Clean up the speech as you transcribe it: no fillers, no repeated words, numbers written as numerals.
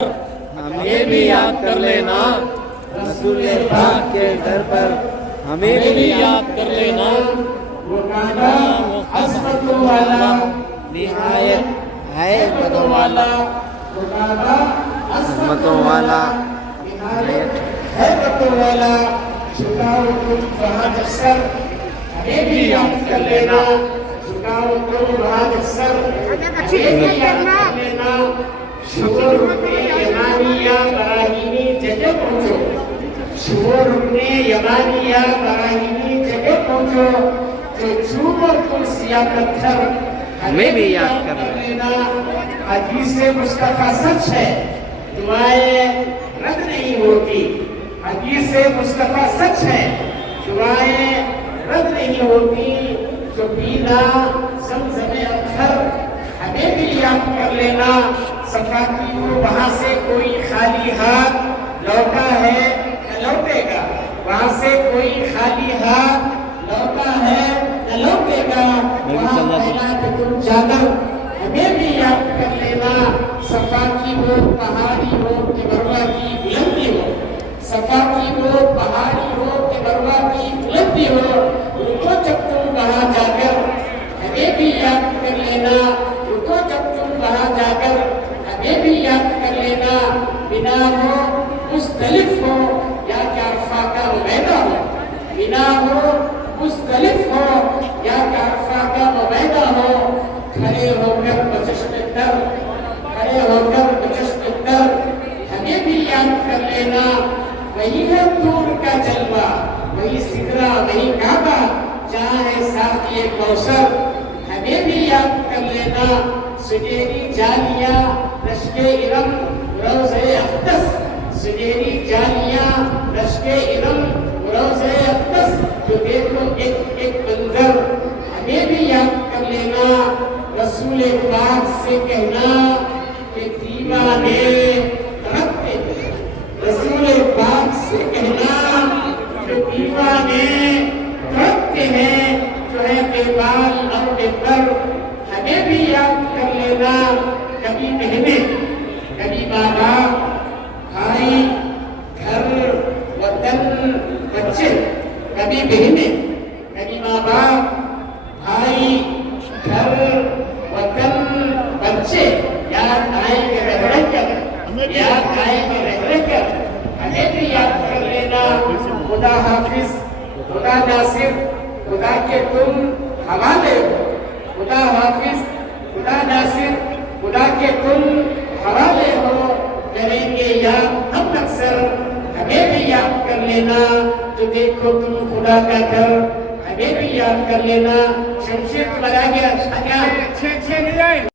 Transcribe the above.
हमें भी याद कर लेना रसूल पाक के दर पर, हमें भी याद कर लेना। वो काना अस्मतों वाला निहायत है मदों वाला, वो काना अस्मतों वाला निहायत है मदों वाला। झुकाओ तुम बहादुर सर, हमें भी याद कर लेना। झुकाओ तुम बहादुर सर, हमें भी याद कर लेना। शुगर रुकने यमानिया बराहीनी जगह पहुँचो, शुगर रुकने यमानिया बराहीनी जगह पहुँचो। जो छूमो तुम सिया पत्थर, हमें भी याद कर लेना। हदीसे मुस्तफा सच है, दुआएं रद्द नहीं होती। हदीसे मुस्तफा सच है, दुआएं रद्द नहीं होती। जो पीना ज़मज़म अत्थर, हमें भी याद कर लेना। सफा की वो वहाँ से कोई खाली हाथ लौटा है न लौटेगा, वहाँ से कोई खाली हाथ लौटा है न लौटेगा। वहाँ फैला के तुम चादर, हमें भी याद कर लेना। सफा की वो पहाड़ी हो कि मरवा की बुलंदी हो, सफा की वो पहाड़ी हो कि मरवा की बुलंदी हो। रुको जब तुम वहाँ जाकर, हमें भी याद कर लेना। रुको जब तुम वहाँ जाकर, हमें भी याद कर लेना। बिना हो मुस्तलिफ हो या कि अरफा का मुबैदा हो, बिना हो मुस्तलिफ हो या कि अरफा का मुबैदा हो। खड़े होकर बचश्त तर, खड़े होकर बचश्त तर, हमें भी याद कर लेना। वही है दूर का जलवा, वही सिदरा वही काबा, जहाँ है साक़ी कौसर, हमें भी याद कर लेना। सुनहरी जालियाँ रश्के इरम रोज़े अक़दस, सुनहरी जालियाँ रश्के इरम रोज़े अक़दस। जो देखो एक एक मंजर, हमें भी याद कर लेना। रसूल पाक से कहना कि दीवाने तरफते हैं, रसूल पाक से कहना कि दीवाने तरफते हैं। जो है बेबाल अपने पर, हमें भी याद कर लेना। कभी बहनें, कभी बाबा, भाई, घर, वतन, बच्चे, कभी बहनें, कभी बाबा, भाई, घर, वतन, बच्चे, याद आएंगे रह रहकर, याद आएंगे रह रहकर, हमें भी याद कर लेना। खुदा हाफिज, खुदा नासिर, खुदा के तुम हवाले हो। खुदा हाफिज, खुदा नासिर, खुदा के तुम हवाले हो। करेंगे याद हम अक्सर, हमें भी याद कर लेना। तो देखो तुम खुदा का घर, हमें भी याद कर लेना। शमशीर तो लगा गया,